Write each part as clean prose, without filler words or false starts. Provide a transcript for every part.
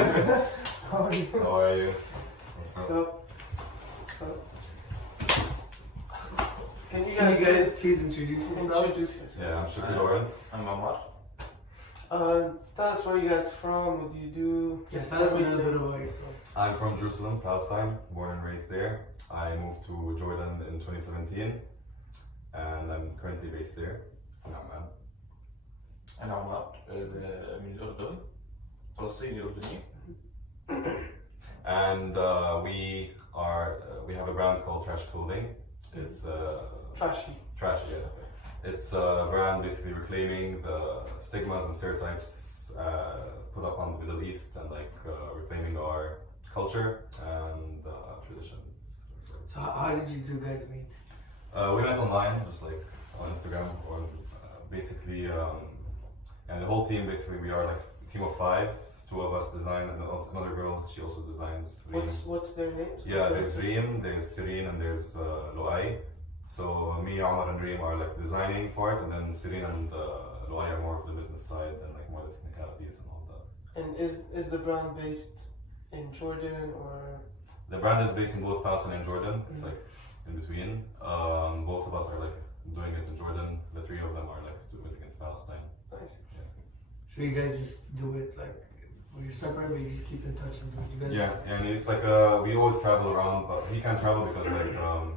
How are you? How are you? What's up? Can you Can you guys guys please introduce yourselves? introduce yourself? Yeah, I'm Shukri Lawrence. I'm Omar. Tell us where you guys from. What do you do? Just tell us a little bit about yourself. I'm from Jerusalem, Palestine, born and raised there. I moved to Jordan in 2017 and I'm currently based there in Amman. أنا عمر من الأردن فلسطيني أردني. And we have a brand called Trashy Clothing. It's Trashy. Trashy, yeah. It's a brand basically reclaiming the stigmas and stereotypes put up on the Middle East and like reclaiming our culture and traditions. So how did you two guys meet? We met online, just like on Instagram, or basically, and the whole team basically we are like a team of 5. 2 of us design, and another girl, she also designs. What's their names? Yeah, there's Reem, there's Sireen, and there's Luai. So me, Omar, and Reem are like the designing part, and then Sireen and Luai are more of the business side and like more the technicalities and all that. And is the brand based in Jordan or? The brand is based in both Palestine and Jordan. It's like in between. Both of us are like doing it in Jordan. The 3 of them are like doing it in Palestine. Nice. Yeah. So you guys just do it like when you're separate, but you just keep in touch and do it. You guys. Yeah, and it's like we always travel around, but he can't travel because like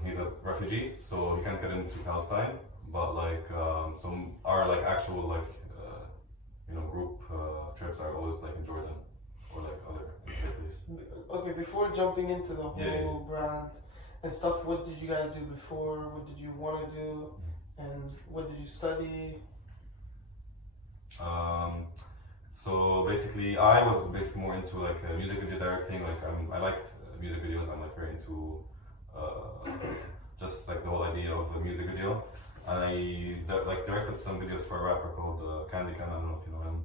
he's a refugee, so he can't get into Palestine. But like so our like actual like group trips are always like in Jordan or like other places. Okay, before jumping into the whole brand and stuff, what did you guys do before? What did you want to do? And what did you study? So basically, I was basically more into like music video directing. Like I like music videos. I'm like very into just like the whole idea of a music video. And I like directed some videos for a rapper called Candy Can. I don't know if you know him.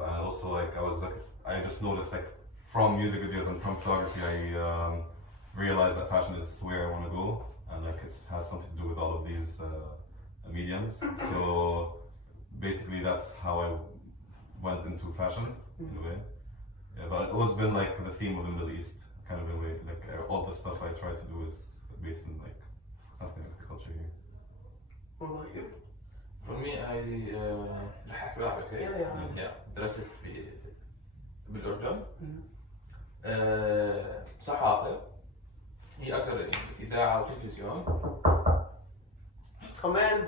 And also like I just noticed like from music videos and from photography, I realized that fashion is where I want to go, and like it has something to do with all of these mediums. So basically, that's how I went into fashion in a way. Yeah, but it's always been like the theme of the Middle East, kind of in a way. Like all the stuff I try to do is based in like something like the culture here. What about you? For me, رح أحكي بالعربي. Yeah. درست بالأردن. صحافة. هي أكثر إذاعة وتلفزيون. Come in.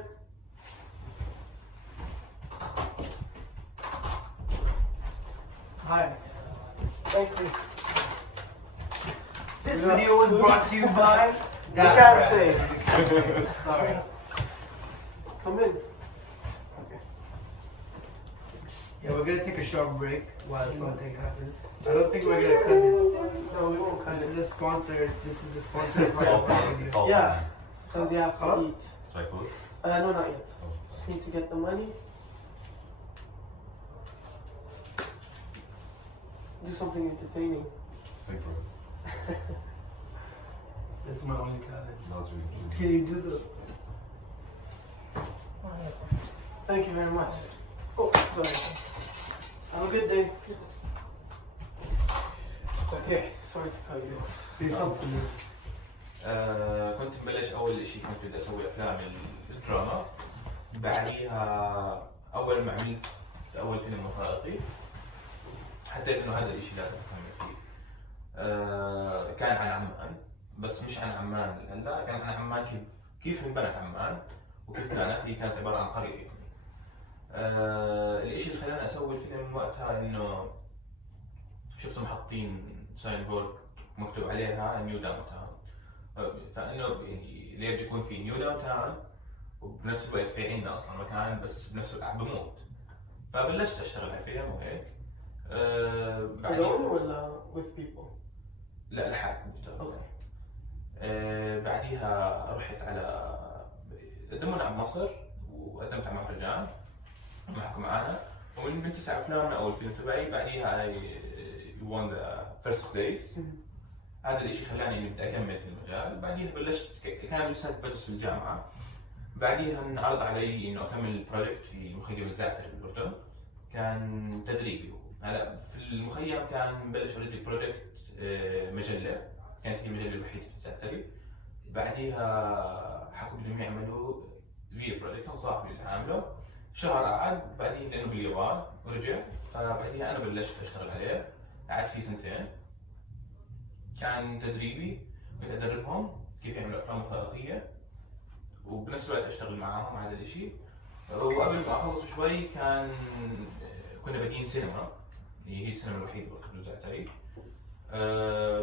Hi. Thank you. This video was brought to you by. You can't say. Sorry. Come in. Okay. Yeah, we're gonna take a short break while something happens. I don't think we're gonna cut it. No, we won't cut This it. is the sponsored. This is the sponsored It's part all of the fine. It's video. all Yeah. fine. Sometimes you have to Us? eat. Should I close? No, not yet. Oh, Just need to get the money. Do something entertaining. sing for us. This is my only talent. That's really good. Can you do the? Thank you very much. Oh, sorry. Have a good day. Okay, sorry to cut you off. Please continue. كنت مبلش أول شيء كنت بدي أسوي أفلام الدراما. بعديها أول ما عملت أول فيلم وثائقي حسيت إنه هذا الشيء لازم أكمل فيه. كان عن عمان، بس مش عن عمان هلا، كان عن عمان كيف انبنت عمان وكيف كانت. هي كانت عبارة عن قرية يعني. الشيء اللي خلاني أسوي الفيلم وقتها إنه شفت محطين ساين بورد مكتوب عليها نيو داون تاون. فانه يعني ليه بده يكون في نيو داون تاون وبنفس الوقت في عندنا اصلا مكان بس بنفس الوقت بموت. فبلشت اشتغل على الفيلم وهيك. Alone ولا with people؟ لا لحالي مشتغل. بعديها رحت على قدمونا على مصر وقدمت على مهرجان هم حكوا معنا، ومن 9 افلامنا اول فيلم تبعي بعديها won the first place. هذا الاشي خلاني اني بدي اكمل في المجال. بعديها بلشت كان لسه بدرس في الجامعه. بعديها انعرض علي انه اكمل بروجكت في مخيم الزعتر بالاردن. كان تدريبي هلا في المخيم كان بلش اوريدي بروجكت مجله، كانت هي المجله الوحيده في الزعتري. بعديها حكوا بدهم يعملوا فيديو بروجكت، كان صاحبي اللي عامله. شهر قعد بعدين لانه باليابان ورجع، فبعديها انا بلشت اشتغل عليه. قعدت فيه 2 سنين، كان تدريبي، كنت ادربهم كيف يعملوا افلام وثائقيه وبنفس الوقت اشتغل معاهم على هذا الشيء. وقبل ما اخلص شوي كنا بادين سينما، هي السينما الوحيده بالقدس الزعتري.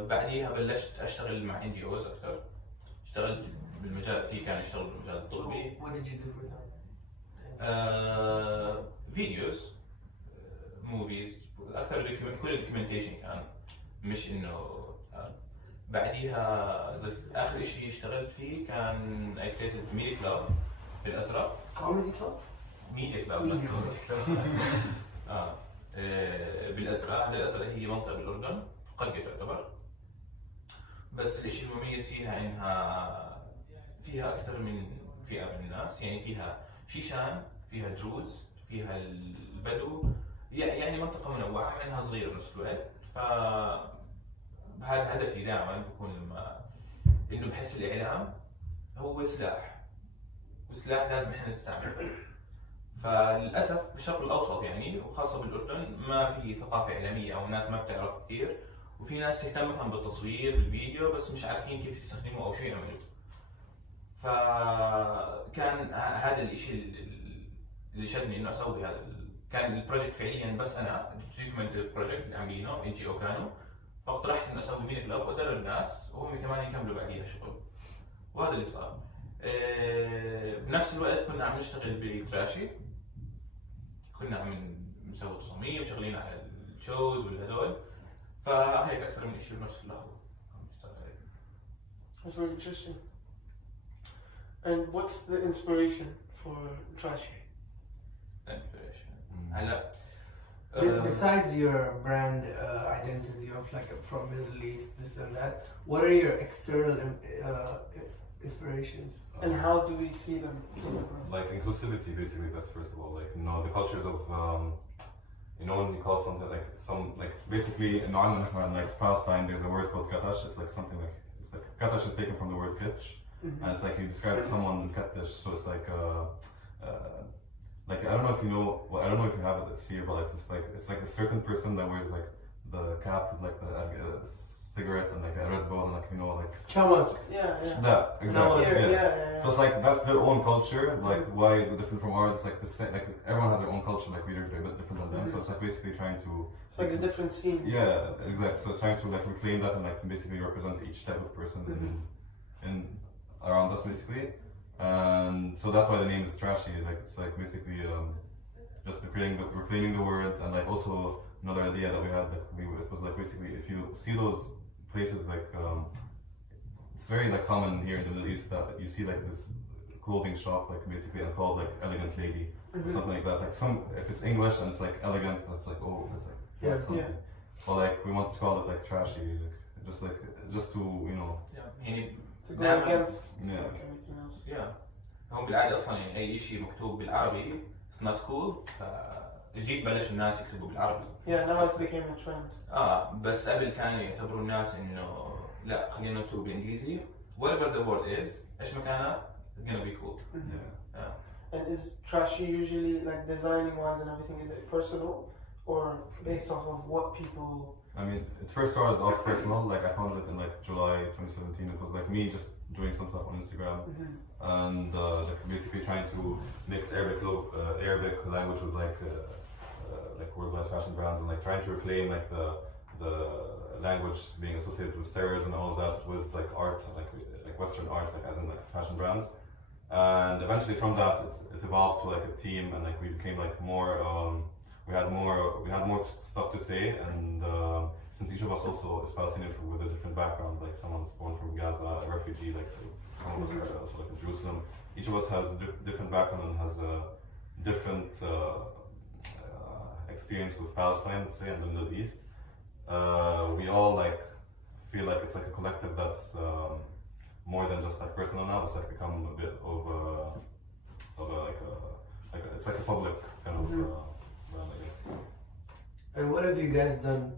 بعديها بلشت اشتغل مع NGOs اكثر. اشتغلت بالمجال، كان يشتغل بالمجال الطبي. What did you do for them? فيديوز، موفيز، اكثر كل دوكيومنتيشن كان، مش انه بعديها اخر شيء اشتغلت فيه كان اي كريتد ميديا كلاب في الازرق. Comedy club? ميديا كلاب بالازرق. هذا الازرق هي منطقه بالاردن، قريه تعتبر، بس الشيء المميز فيها انها فيها اكثر من فئه من الناس، يعني فيها شيشان، فيها دروز، فيها البدو، يعني منطقه منوعه مع انها صغيره بنفس الوقت. هذا هدفي دائما بكون لما انه بحس الاعلام هو سلاح، وسلاح لازم احنا نستعمله. فللاسف بالشرق الاوسط يعني وخاصه بالاردن ما في ثقافه اعلاميه، او الناس ما بتعرف كثير، وفي ناس تهتم مثلا بالتصوير بالفيديو بس مش عارفين كيف يستخدموا او شو يعملوا. فكان هذا الشيء اللي شدني انه اسوي هذا. كان البروجكت فعليا بس انا دوكيومنتري بروجكت اللي عاملينه NGO كانوا، فاقترحت انه اسوي ميديا كلاب وادرب ناس وهم كمان يكملوا بعديها شغل، وهذا اللي صار. بنفس الوقت كنا عم نشتغل بتراشي، كنا عم نسوي تصاميم وشغالين على الشوز والهدول، فهيك اكثر من شيء بنفس اللحظه عم نشتغل عليه. That's very interesting. And what's the inspiration for Trashy? هلا Besides your brand identity of like from Middle East, this and that, what are your external inspirations? And how do we see them? Like inclusivity, basically. That's first of all, like the cultures of when you call something like basically in like Palestine, there's a word called katash. It's like something like katash is taken from the word pitch, and it's like you describe someone in katash, so it's like like I don't know if you know, well, I don't know if you have it this year, but it's like a certain person that wears like the cap with like the cigarette and like a red bow and like like Chamak. Yeah. that exactly. Yeah. So it's like that's their own culture. Like why is it different from ours? It's like the same. Like everyone has their own culture. Like we're a bit different than them. So it's like basically trying to. It's like a different scene. Yeah, exactly. So it's trying to like reclaim that and like basically represent each type of person in around us basically. And so that's why the name is Trashy. Like it's like basically just reclaiming the word, and like also another idea that we had, like it was like basically if you see those places like it's very like common here in the Middle East that you see like this clothing shop like basically and called like Elegant Lady or something like that. Like if it's English and it's like elegant, that's like it's like that's something. But like we wanted to call it like Trashy, like just to يعني To go against like everything else. هم بالعاده اصلا يعني اي شيء مكتوب بالعربي it's not cool، فجيت بلش الناس يكتبوا بالعربي. Yeah, now it became a trend. بس قبل كانوا يعتبروا الناس انه لا خلينا نكتب بالانجليزي whatever the word is ايش ما كانت it's gonna be cool. And is Trashy usually like designing wise and everything, is it personal or based off of what people? I mean, it first started off personal. Like I founded it in like July 2017. It was like me just doing some stuff on Instagram and like basically trying to mix Arabic language with like worldwide fashion brands, and like trying to reclaim like the language being associated with terrorism and all of that with like art, like Western art, like as in like fashion brands. And eventually from that it evolved to like a team, and like we became like more. We had more stuff to say, and since each of us also is Palestinian with a different background, like someone's born from Gaza, a refugee, like someone was also like in Jerusalem. Each of us has a different background and has a different experience with Palestine, let's say, in the Middle East. We all like feel like it's like a collective that's more than just like personal now. It's like become a bit of it's like a public kind of. I guess. And what have you guys done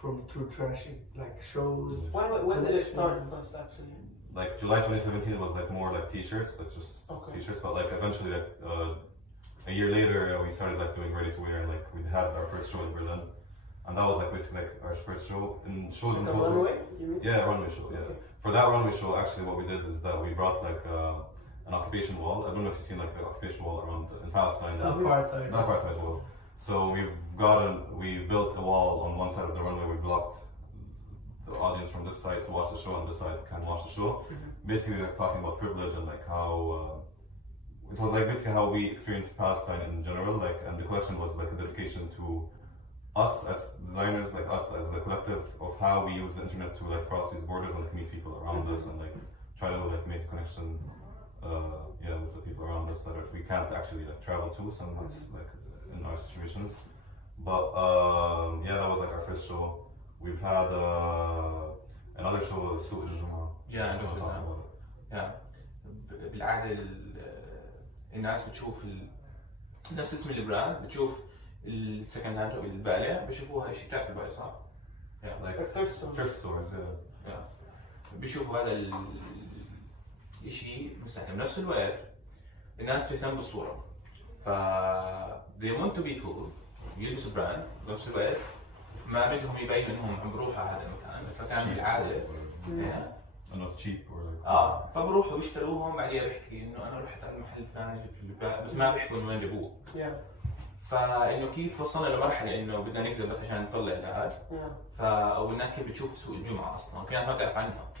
from through Trashy? Like shows? When did it start first actually? Like July 2017 was like more like t-shirts, like just t-shirts, but like eventually like a year later we started like doing ready to wear, and like we had our first show in Berlin, and that was like basically like our first show. And shows in total. Runway? You mean? Yeah, runway show. Yeah. Okay. For that runway show, actually, what we did is that we brought like an occupation wall. I don't know if you've seen like the occupation wall around in Palestine. Apartheid. Not apartheid wall. So we built a wall on one side of the runway. We blocked the audience from this side to watch the show, and this side can watch the show. Basically, like talking about privilege and like how it was like basically how we experienced Palestine in general. Like, and the collection was like a dedication to us as designers, like us as the collective, of how we use the internet to like cross these borders and like meet people around us, and like try to like make a connection, with the people around us that we can't actually like travel to. Sometimes like in our situations, but that was like our first show. We've had another show, سوق الجمعة. بالعادة الناس بتشوف نفس اسم البراند، بتشوف السكند هاند البالة، بيشوفوها شيء بتاعت البالة، صح؟ Like thrift stores. بيشوفوا هذا الشيء مستخدم. نفس الوقت الناس تهتم بالصورة، ف they want to be cool، يلبسوا براند، بنفس الوقت ما بدهم يبينوا انهم عم بروحوا على هذا المكان، فكان بالعادة انه cheap فبروحوا يشتروهم، بعدين بيحكي انه انا رحت على المحل الفلاني جبت البراند، بس ما بيحكوا انه وين جابوه. فانه كيف وصلنا لمرحله انه بدنا نكذب بس عشان نطلع الاعلان. او الناس كيف بتشوف سوق الجمعه اصلا، في ناس ما بتعرف عنها.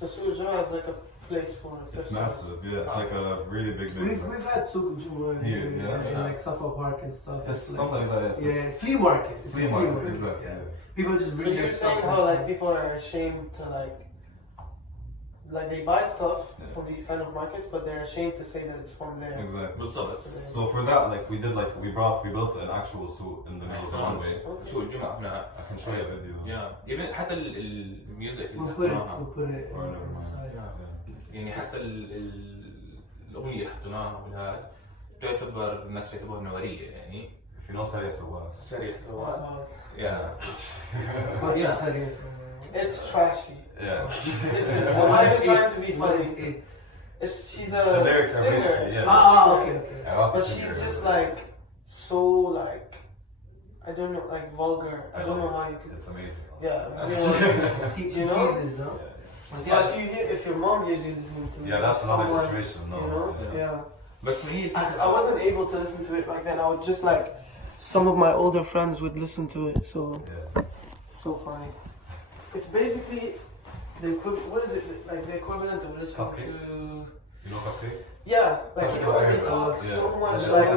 So سوق الجمعه is like a place for it's massive. Yeah, it's like a really big. We've had سوق الجمعه in like Safa Park and stuff. It's something like that. Yeah, flea market. It's flea market, exactly. Yeah. People just bring their stuff. So you're saying how like people are ashamed to like they buy stuff from these kind of markets, but they're ashamed to say that it's from there. Exactly. So for that, like we built an actual suit in the middle of the runway. سوق الجمعة هنا. I can show you a video. Yeah. Even حتى الميوزك We'll put it on the side. يعني حتى الأغنية اللي حطيناها بالهذا تعتبر الناس تعتبرها نوارية يعني. في ناس سريع سواس. سريع سواس. Yeah. What's serious? It's trashy. Yeah. Why are you trying to be What funny? is it? She's a singer. Okay. But she's just like so like I don't know, like vulgar. I don't know how you could. It's amazing. Yeah. She teases, no? Yeah. If your mom hears you listening to it. Yeah, that's another situation. No. You know? Yeah. But I wasn't able to listen to it back then. I would just like some of my older friends would listen to it. So so funny. It's basically the equivalent. What is it like? The equivalent of listening to. You know Cupcake? Yeah, like you know when they talk so much like.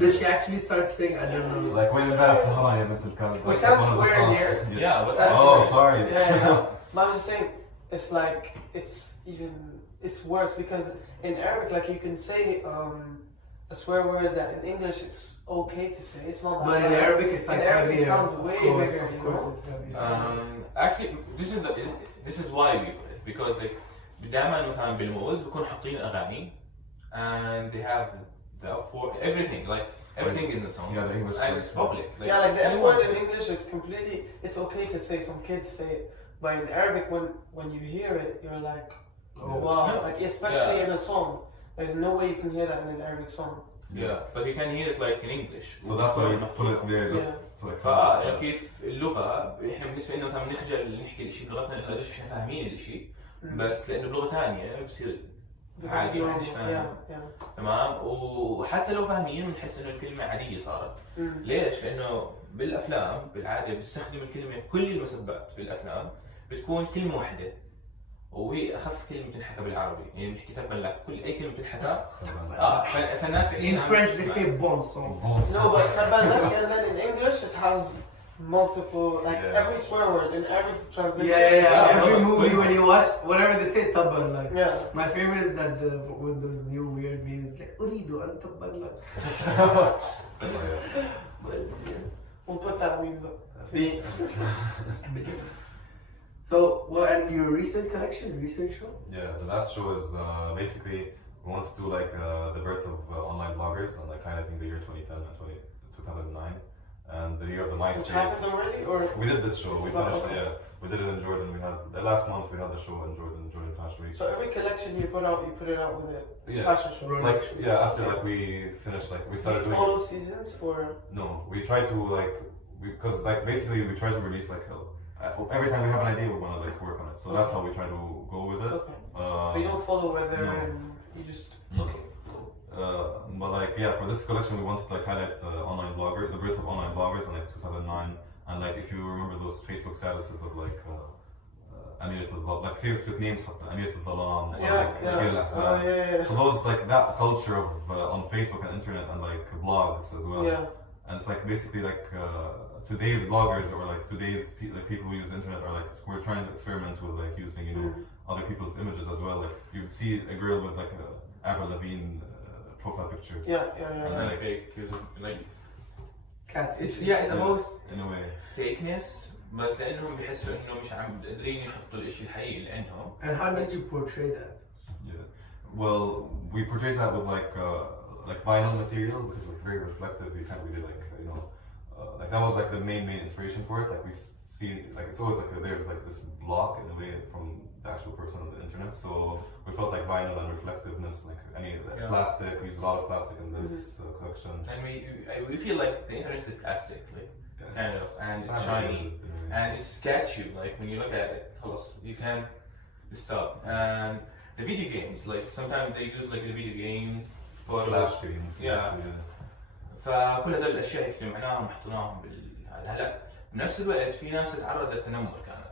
Does she actually start saying? I don't know. Like when that's how I meant to come. We can't swear in here. Yeah, but sorry. Yeah. But I'm just saying, it's like it's worse because in Arabic, like you can say a swear word that in English it's okay to say. It's not that. But in Arabic, it's like in Arabic heavier. it sounds way bigger. Of course, it's heavier. Actually, this is why we put it, because like دائما مثلا بالمولز بيكون حاطين اغاني and they have the for everything, like everything in the song. Yeah, the English and it's public. Like, Yeah, like the F word in English, it's okay to say. Some kids say it, but in Arabic, when you hear it, you're like, oh wow, like especially in a song. There's no way you can hear that in an Arabic song. Yeah, but you can hear it like in English. So that's why we put it there just so like. كيف اللغة احنا بالنسبة لنا مثلا بنخجل نحكي الشيء بلغتنا لأنه قديش احنا فاهمين الشيء، بس لأنه بلغة ثانية بصير عادي ما حدش فاهم. تمام، وحتى لو فاهمين بنحس إنه الكلمة عادية صارت. ليش؟ لأنه بالأفلام بالعادة بيستخدم الكلمة كل المسبات بالأفلام بتكون كلمة واحدة. وهي اخف كلمه تنحكى بالعربي، يعني بنحكي تبا لك، كل اي كلمه تنحكى فالناس in French they say bon sang. No, but تبا لك and then in English it has multiple, like every swear word in every translation. Yeah. Every movie when you watch, whatever they say taban like. Yeah. My favorite is that with those new weird memes like uridu an taban like. We'll put that meme up. So, and your recent collection, recent show? Yeah, the last show is basically we want to do like the birth of online bloggers and like kind of think the year 2010 and 2009, and the year of the Which happened MySpace. already, or We did this show. It's We about- finished. Yeah, we did it in Jordan. We had the last month. We had the show in Jordan Fashion Week. so every collection you put out, you put it out with a Yeah. fashion show. Like after like we finished like we Do started you doing. follow seasons or? No, we try to like because like basically we try to release like every time we have an idea we want to like work on it. So that's how we try to go with it. Okay. So you don't follow weather no. and you just No. okay. But like yeah, for this collection we wanted to like highlight the online blogger, the birth of online bloggers in like 2009, and like if you remember those Facebook statuses of like أميرة الظلام, like Facebook names أميرة الظلام, Yeah. So those like that culture of on Facebook and internet and like blogs as well. Yeah. And it's like basically like today's bloggers or like today's like people who use internet are like we're trying to experiment with like using other people's images as well. Like you see a girl with like a Avril Lavigne profile picture. And then fake, like catfish. yeah, it's about In a way. fakeness بس لانهم بيحسوا انه مش عم قادرين يحطوا الاشي الحقيقي اللي عندهم. And how did you portray that? Yeah. Well, we portrayed that with like vinyl material because it's like very reflective. You can't really like like that was like the main inspiration for it. Like we see like it's always like there's like this block in a way from the actual person on the internet. So we felt like vinyl and reflectiveness, like any plastic. We use a lot of plastic in this collection. And we feel like the internet is plastic, like kind of, and it's shiny and it's sketchy. Like when you look at it, you can't stop. And the video games, like sometimes they use like the video games for Flash games. Yeah. فكل هذول الاشياء هيك جمعناهم وحطيناهم هلا بنفس الوقت في ناس تتعرض للتنمر كانت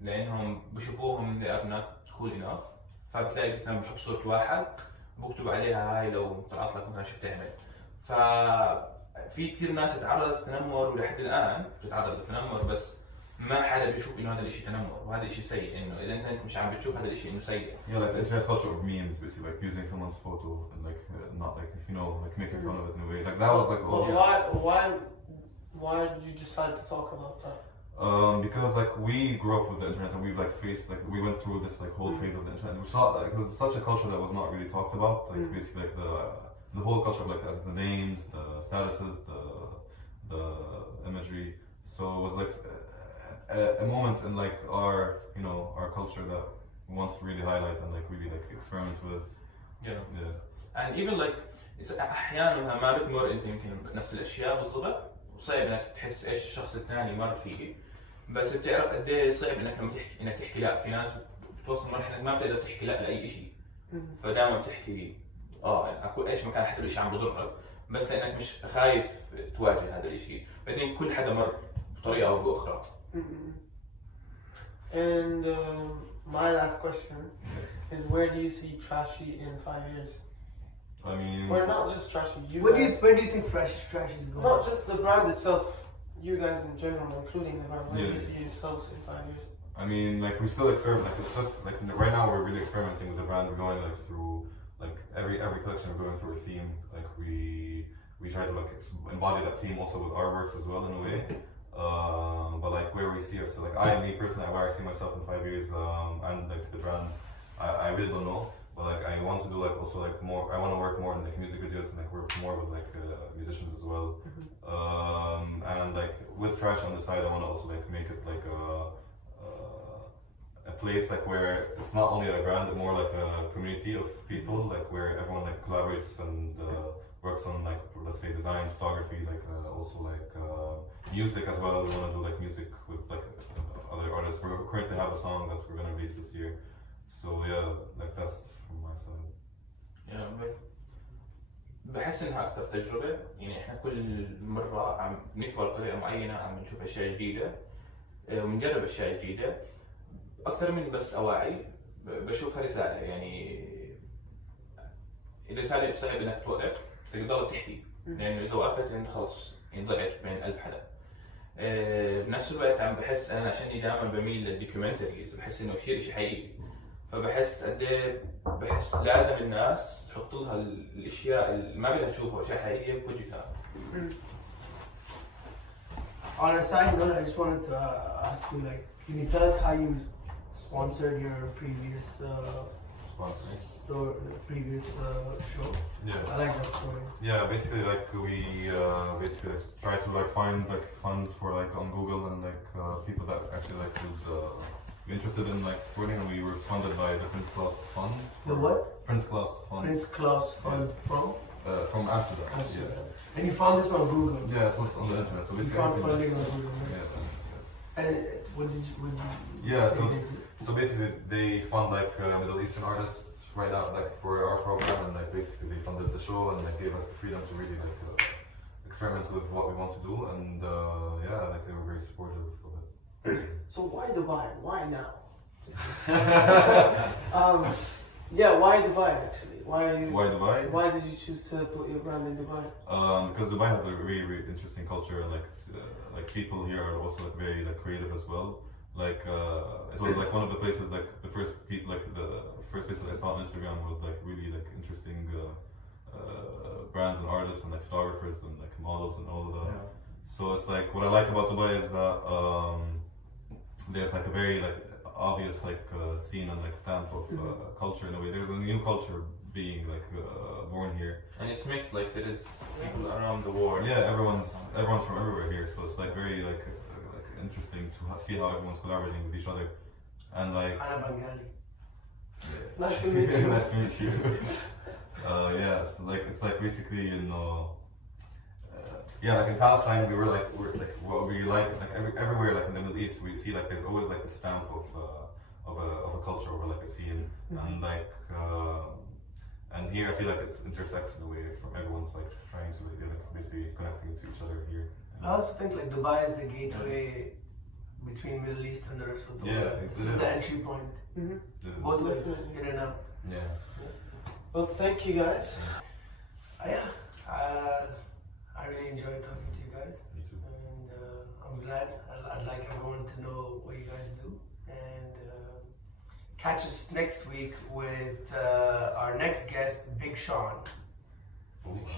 لانهم بشوفوهم they are not cool enough فبتلاقي مثلا بحط صورة واحد بكتب عليها هاي لو طلعت لك مثلا شو بتعمل ففي كثير ناس تعرضت للتنمر ولحد الان بتتعرض للتنمر بس ما حدا بيشوف انه هذا الشيء تنمر وهذا الشيء سيء انه اذا انت مش عم بتشوف هذا الشيء انه سيء. Yeah, like the internet culture of memes, basically, like using someone's photo and like not like like making fun of it in a way. Like that was like Why did you decide to talk about that? Because like we grew up with the internet and we've like faced like we went through this like whole phase of the internet. We saw like it was such a culture that was not really talked about. Like basically like the whole culture of like as the names, the statuses, the imagery. So it was like a moment in like our culture that we want to really highlight and like really like experiment with. Yeah. And even like it's احيانا ما بتمر انت يمكن نفس الاشياء بالضبط وصعب انك تحس ايش الشخص الثاني مر فيه بس بتعرف قد ايه صعب انك تحكي لا. في ناس بتوصل مرحله انك ما بتقدر تحكي لا لاي شيء فدائما بتحكي اكو ايش مكان حتى الشيء عم بضرك بس انك مش خايف تواجه هذا الشيء. بعدين كل حدا مر بطريقه او باخرى. And my last question is, where do you see Trashy in 5 years? I mean, Or not just Trashy, Where do you think Trash is going? Not just the brand itself, you guys in general, including the brand. Where do you see yourselves in 5 years? I mean, like we still experiment. Like it's just like right now we're really experimenting with the brand. We're going like through like every collection. We're going through a theme. Like we try to like embody that theme also with our works as well in a way. But like where we see ourselves, like me personally, where I see myself in 5 years, and like the brand, I really don't know. But like I want to do like also like more. I want to work more in like music videos and like work more with like musicians as well. And like with Trash on the side, I want to also like make it like a place like where it's not only a brand, but more like a community of people, like where everyone like collaborates and works on like let's say design, photography, like also like music as well. We want to do like music with like other artists. We currently have a song that we're gonna release this year. So yeah, like that's from my side. بحس انها اكثر تجربه يعني احنا كل مره عم نكبر بطريقه معينه عم نشوف اشياء جديده ونجرب اشياء جديده اكثر من بس اواعي بشوفها رساله يعني الرساله صعب انك توقف تقدر تحكي لانه اذا وقفت انت خلص ضعت بين 1000 حدا. بنفس الوقت عم بحس انا عشاني دائما بميل للدوكيومنتريز بحس انه كثير شيء حقيقي فبحس قد ايه بحس لازم الناس تحط لها الاشياء اللي ما بدها تشوفها اشياء حقيقيه بوجهها. On a side note, I just wanted to ask you, like, can you tell us how you sponsored your previous spot, right? The previous show. Yeah. I like that story. Yeah, basically like we basically like, try to like find like funds for like on Google and like people that actually like would be interested in like supporting, and we were funded by the Prince Claus Fund. The what? Prince Claus Fund. Prince Claus Fund From Amsterdam. Amsterdam. And you found this on Google. Yeah, so it's on the internet. So You basically found everything- funding on Google. Yeah. And what did you Yeah, say so- they did? So basically, they fund like Middle Eastern artists right out like for our program, and like basically they funded the show and like gave us the freedom to really like experiment with what we want to do, and yeah, like they were very supportive of it. So why Dubai? Why now? Yeah, why Dubai actually? Why Dubai? Why did you choose to put your brand in Dubai? Because Dubai has a really, really interesting culture, and like people here are also like very like creative as well. Like it was like one of the places, like the first places I saw on Instagram with like really like interesting brands and artists and like photographers and like models and all of that. Yeah. So it's like what I like about Dubai is that there's like a very like obvious like scene and like stamp of culture in a way. There's a new culture being like born here. And it's mixed, like there is people around the world. Yeah, everyone's from everywhere here, so it's like very like interesting to see how everyone's collaborating with each other, and like. Anna Bengali. Yeah. Nice to meet you. Nice to meet you. Yeah, so like it's like basically yeah, like in Palestine we're like what we like everywhere like in the Middle East we see like there's always like the stamp of a culture or like a scene, and like and here I feel like it's intersects in a way from everyone's like trying to like basically connecting to each other here. I also think like Dubai is the gateway between Middle East and the rest of the Yeah, world. it's- This is the entry point. Both ways, in and out. Yeah. Well, thank you guys. Yeah, I really enjoyed talking to you guys, Me too. and I'm glad. I'd like everyone to know what you guys do, and catch us next week with our next guest, Big Sean.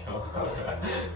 Alright.